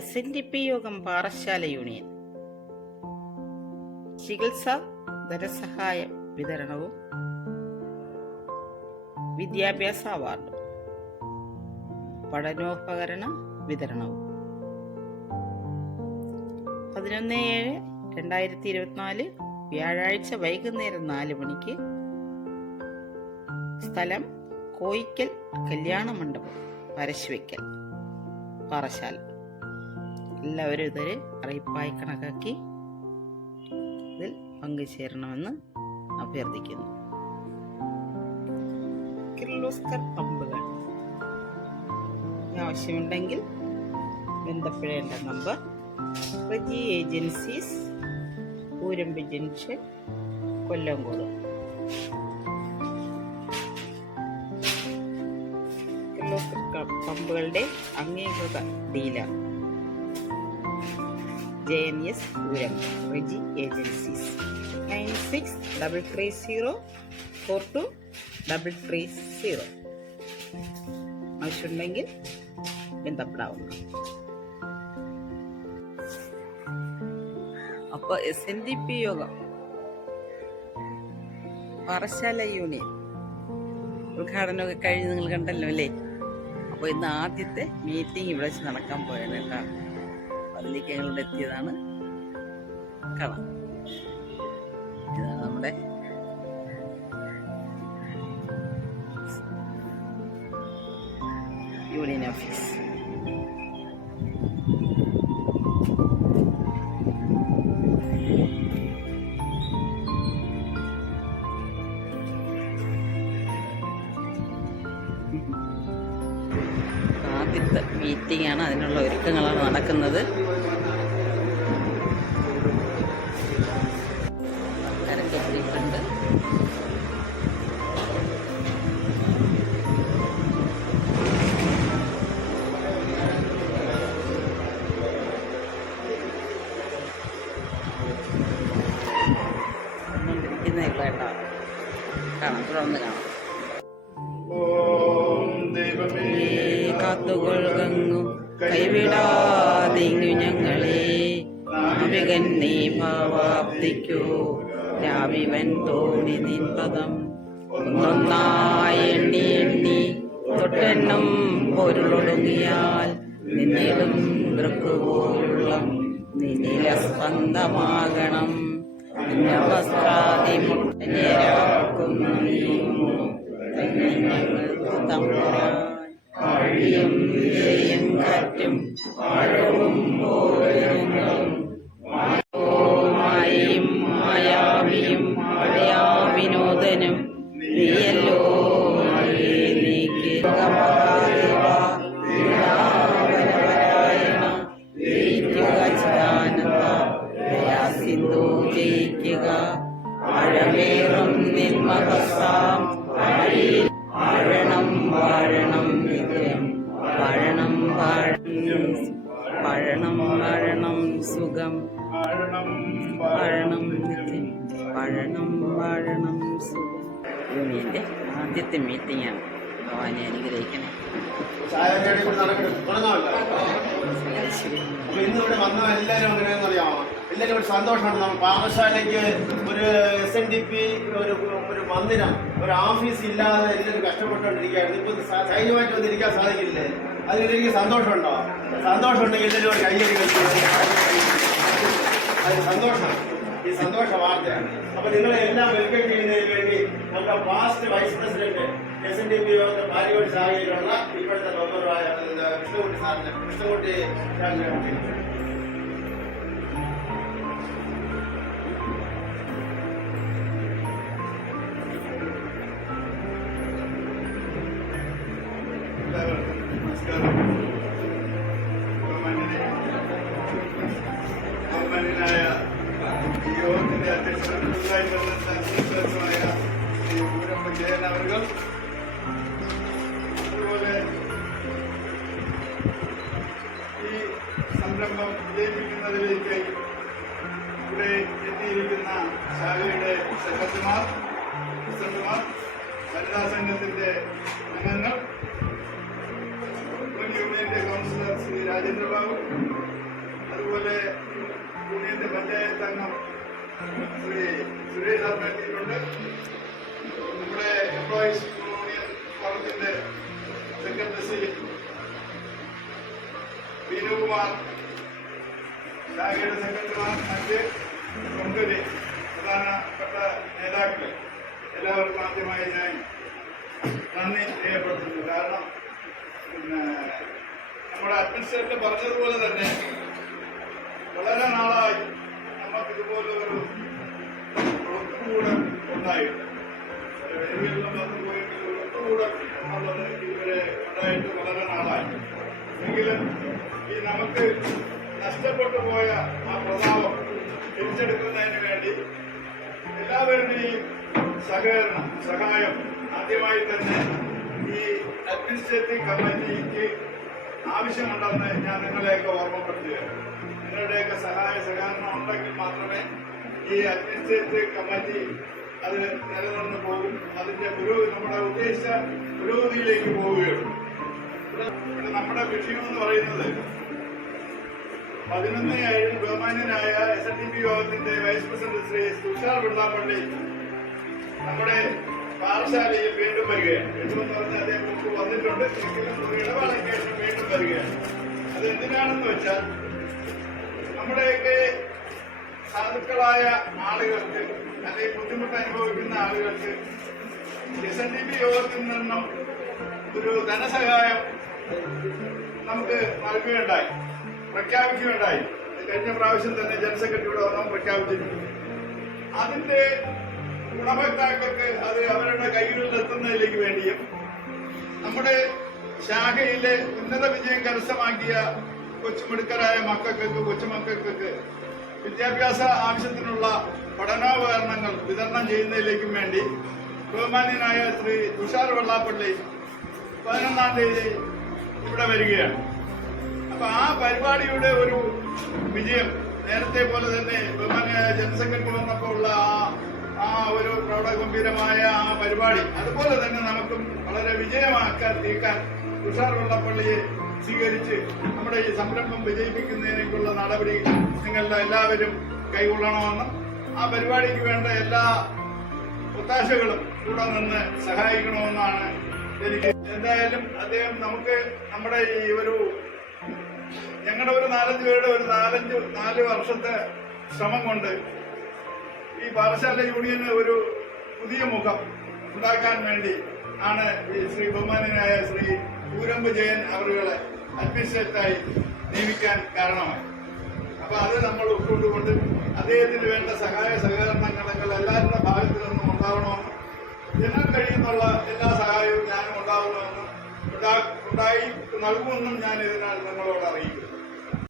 SNDP യോഗം Parassala union ചികിത്സാ ധനസഹായ വിതരണവും വിദ്യാഭ്യാസ അവാർഡും പഠനോപകരണ വിതരണവും 11/7/2024 വ്യാഴാഴ്ച വൈകുന്നേരം 4 മണിക്ക് സ്ഥലം കോയിക്കൽ കല്യാണ മണ്ഡപം പരശ്വയ്ക്കൽ പാറശ്ശാല. എല്ലാവരും ഇതൊരു അറിയിപ്പായി കണക്കാക്കി ഇതിൽ പങ്കുചേരണമെന്ന് അഭ്യർത്ഥിക്കുന്നു. കിർലോസ്കർ പമ്പുകൾ ആവശ്യമുണ്ടെങ്കിൽ ബന്ധപ്പെടേണ്ട number Reji agencies, Oorambu junction, Kollamkode. Kirloskar പമ്പുകളുടെ അംഗീകൃത dealer JNS Oorambu, Reji agencies. 9633042330 ആവശ്യമുണ്ടെങ്കിൽ ബന്ധപ്പെടാവുന്നതാണ്. അപ്പോൾ SNDP യോഗം പാറശ്ശാല യൂണിയൻ ഉദ്ഘാടനമൊക്കെ കഴിഞ്ഞ് നിങ്ങൾ കണ്ടല്ലോ അല്ലേ? അപ്പോൾ ഇന്ന് ആദ്യത്തെ മീറ്റിംഗ് ഇവിടെ വെച്ച് നടക്കാൻ പോയത് കേട്ടോ. അതിലേക്ക് ഞങ്ങളിവിടെ എത്തിയതാണ്. കാണാം, ഇതാണ് നമ്മുടെ യൂണിയൻ ഓഫീസ്. ആദ്യത്തെ മീറ്റിംഗ് ആണ്, അതിനുള്ള ഒരുക്കങ്ങളാണ് നടക്കുന്നത്. കരക്കെത്തിയിട്ടുണ്ട്. കാണാം, തുടർന്ന് കാണാം. കാത്തുകൊള്ളുന്നു കൈവിടാതിങ്ങു ഞങ്ങളെ, നാവികൻ നീ ഭാവാപ്തിക്കോ രാവിവൻ തോണി നിൻപദം. ഒന്നൊന്നായി എണ്ണി എണ്ണി തൊട്ടെണ്ണം പൊരുളൊടുങ്ങിയാൽ നിന്നിടും ദൃക്കുപോലുള്ള നിന്നില സ്പന്ദമാകണം. വസ്ത്രാതിമുട്ടഞ്ഞേരാക്കുന്നു ഞങ്ങൾക്ക് തമ്പുരാൻ. ആഴിയും വിജയം കാറ്റും ആഴവും പോലും മായയും മായാവിയും മായാവിനോദനും നീയല്ലോ നീക്ക് സിന്ധു ജയിക്കുക. ആഴമേറും നിന്മഹസാം ആഴണം വാഴണം നിത്യം വാഴണം വാഴണം വാഴണം സുഖം വാഴണം നിത്യം വാഴണം വാഴണം സുഖം. യൂണിയന്റെ ആദ്യത്തെ മീറ്റിംഗാണ്. ഭഗവാനെ അനുഗ്രഹിക്കണേ. ഇന്നിവിടെ വന്ന എല്ലാവരും എങ്ങനെയാണെന്നറിയാമോ? എല്ലാവരും ഒരു സന്തോഷമാണ്. നമ്മൾ പാറശ്ശാലയ്ക്ക് ഒരു SNDP ഒരു മന്ദിരം, ഒരു ഓഫീസ് ഇല്ലാതെ എല്ലാവരും കഷ്ടപ്പെട്ടുകൊണ്ടിരിക്കുകയായിരുന്നു. ഇപ്പൊ ധൈര്യമായിട്ട് വന്നിരിക്കാൻ സാധിക്കില്ലേ? അതിലെനിക്ക് സന്തോഷമുണ്ടോ? സന്തോഷമുണ്ടെങ്കിൽ എല്ലാവരും ഒരു കയ്യടി അത് സന്തോഷമാണ്. ഈ സന്തോഷ വാർത്തയാണ്. അപ്പൊ നിങ്ങളെ എല്ലാം വെൽക്കം ചെയ്യുന്നതിന് വേണ്ടി നമ്മുടെ പാസ്റ്റ് വൈസ് പ്രസിഡന്റ് SNDP യോഗത്തെ പാരിയോട് ശാഖയിലുള്ള ഇപ്പോഴത്തെ മെമ്പറായ കൃഷ്ണകുട്ടി സാറിനെ നമസ്കാരം. ബഹുമാന്യനായ ഈ യോഗത്തിന്റെ അധ്യക്ഷനായ ശ്രീ ഊരമ്പ് ജയൻ അവർ, അതുപോലെ ഈ സംരംഭം വിജയിപ്പിക്കുന്നതിലേക്ക് ഇവിടെ എത്തിയിരിക്കുന്ന ശാഖയുടെ സെക്രട്ടറിമാർ, പ്രസിഡന്റുമാർ, വനിതാ സംഘത്തിന്റെ അംഗങ്ങൾ, യൂണിയന്റെ കൗൺസിലർ ശ്രീ രാജേന്ദ്ര ബാബു, അതുപോലെ യൂണിയന്റെ പഞ്ചായത്ത് അംഗം ശ്രീ സുരേഷ് ശർമ്മ എത്തിയിട്ടുണ്ട്. നമ്മുടെ എംപ്ലോയീസ് യൂണിയൻ ഫോറത്തിന്റെ സെക്രട്ടറി വിനുകുമാർ, ശാഖയുടെ സെക്രട്ടറിമാർ, മറ്റ് പ്രമുഖര്, പ്രധാനപ്പെട്ട നേതാക്കള് എല്ലാവർക്കും ആദ്യമായി ഞാൻ നന്ദി രേഖപ്പെടുത്തുന്നു. കാരണം നമ്മുടെ അഡ്മിനിസ്ട്രേറ്റർ പറഞ്ഞതുപോലെ തന്നെ വളരെ നാളായി നമുക്ക് ഇതുപോലെ ഒരു ഒത്തുകൂടൽ ഉണ്ടായിട്ട് വേദികളിലും വന്നു പോയിട്ട് ഒത്തുകൂടൽ എന്നുള്ളത് ഇതുവരെ ഉണ്ടായിട്ട് വളരെ നാളായി. എങ്കിലും ഈ നമുക്ക് നഷ്ടപ്പെട്ടു പോയ ആ പ്രതാപം തിരിച്ചെടുക്കുന്നതിന് വേണ്ടി എല്ലാവരുടെയും സഹകരണം, സഹായം ആദ്യമായി തന്നെ ഈ അഡ്മിനിസ്ട്രേറ്റീവ് കമ്മിറ്റിക്ക് ആവശ്യമുണ്ടെന്ന് ഞാൻ നിങ്ങളെയൊക്കെ ഓർമ്മപ്പെടുത്തുകയാണ്. നിങ്ങളുടെയൊക്കെ സഹായ സഹകരണം ഉണ്ടെങ്കിൽ മാത്രമേ ഈ അഡ്മിനിസ്ട്രേറ്റീവ് കമ്മിറ്റി അത് നിലനിന്ന് പോകും, അതിന്റെ നമ്മുടെ ഉദ്ദേശിച്ച പുരോഗതിയിലേക്ക് പോവുകയുള്ളൂ. ഇവിടെ നമ്മുടെ വിഷയം എന്ന് പറയുന്നത് 11/7 ബഹുമാന്യനായ SNDP യോഗത്തിന്റെ വൈസ് പ്രസിഡന്റ് ശ്രീ തുഷാർ വെള്ളാപ്പള്ളി നമ്മുടെ പാഠശാലയിൽ വീണ്ടും വരികയാണ്. വീണ്ടുമെന്ന് പറഞ്ഞാൽ അദ്ദേഹം മുമ്പ് വന്നിട്ടുണ്ട്, എങ്കിലും ഒരു ഇടവേളയ്ക്ക് ശേഷം വീണ്ടും വരികയാണ്. അത് എന്തിനാണെന്ന് വെച്ചാൽ നമ്മുടെയൊക്കെ സാധുക്കളായ ആളുകൾക്ക് അല്ലെങ്കിൽ ബുദ്ധിമുട്ട് അനുഭവിക്കുന്ന ആളുകൾക്ക് SNDP യോഗത്തിൽ നിന്നും ഒരു ധനസഹായം നമുക്ക് നൽകുകയുണ്ടായി, പ്രഖ്യാപിക്കുകയുണ്ടായി. കഴിഞ്ഞ പ്രാവശ്യം തന്നെ ജനറൽ സെക്രട്ടറിയുടെ ഒന്നും പ്രഖ്യാപിച്ചിട്ടുണ്ട്. അതിന്റെ ഗുണഭോക്താക്കൾക്ക് അത് അവരുടെ കൈകളിൽ എത്തുന്നതിലേക്ക് വേണ്ടിയും നമ്മുടെ ശാഖയിലെ ഉന്നത വിജയം കരസ്ഥമാക്കിയ കൊച്ചുമിടുക്കരായ മക്കൾക്ക്, കൊച്ചുമക്കൾക്ക് വിദ്യാഭ്യാസ ആവശ്യത്തിനുള്ള പഠനോപകരണങ്ങൾ വിതരണം ചെയ്യുന്നതിലേക്കും വേണ്ടി ബഹുമാന്യനായ ശ്രീ തുഷാർ വെള്ളാപ്പള്ളി 11-ാം തീയതി ഇവിടെ വരികയാണ്. അപ്പൊ ആ പരിപാടിയുടെ ഒരു വിജയം നേരത്തെ പോലെ തന്നെ ബഹുമാന്യ ജനറൽ സെക്രട്ടറി വന്നപ്പോൾ ഉള്ള ആ ഒരു പ്രൗഢഗംഭീരമായ ആ പരിപാടി അതുപോലെ തന്നെ നമുക്കും വളരെ വിജയമാക്കാൻ തീർക്കാൻ തുഷാർ വെള്ളാപ്പള്ളിയെ സ്വീകരിച്ച് നമ്മുടെ ഈ സംരംഭം വിജയിപ്പിക്കുന്നതിനേക്കുള്ള നടപടി നിങ്ങളുടെ എല്ലാവരും കൈകൊള്ളണമെന്നും ആ പരിപാടിക്ക് വേണ്ട എല്ലാ ഒത്താശകളും കൂടെ നിന്ന് സഹായിക്കണമെന്നാണ് എനിക്ക്. എന്തായാലും അദ്ദേഹം നമുക്ക് നമ്മുടെ ഈ ഒരു ഞങ്ങളുടെ ഒരു 4-5 പേരുടെ ഒരു 4 വർഷത്തെ ശ്രമം കൊണ്ട് ഈ പാഠശാല യൂണിയന് ഒരു പുതിയ മുഖം ഉണ്ടാക്കാൻ വേണ്ടി ആണ് ഈ ശ്രീ ബഹുമാന്യനായ ശ്രീ കൂരമ്പ് ജയൻ അവരുകളെ അഡ്മിനിസ്ട്രേറ്ററായി നിയമിക്കാൻ കാരണമായി. അപ്പൊ അത് നമ്മൾ ഉൾക്കൊണ്ടുകൊണ്ട് അദ്ദേഹത്തിന് വേണ്ട സഹായ സഹകരണങ്ങൾ എല്ലാവരുടെ ഭാഗത്തു നിന്നും ഉണ്ടാവണമെന്നും ജനം കഴിയുന്നുള്ള എല്ലാ സഹായവും ഞാനും ഉണ്ടാവുമെന്നും ഉണ്ടായി നൽകുമെന്നും ഞാൻ ഇതിനാൽ നിങ്ങളോട് അറിയിക്കുന്നു.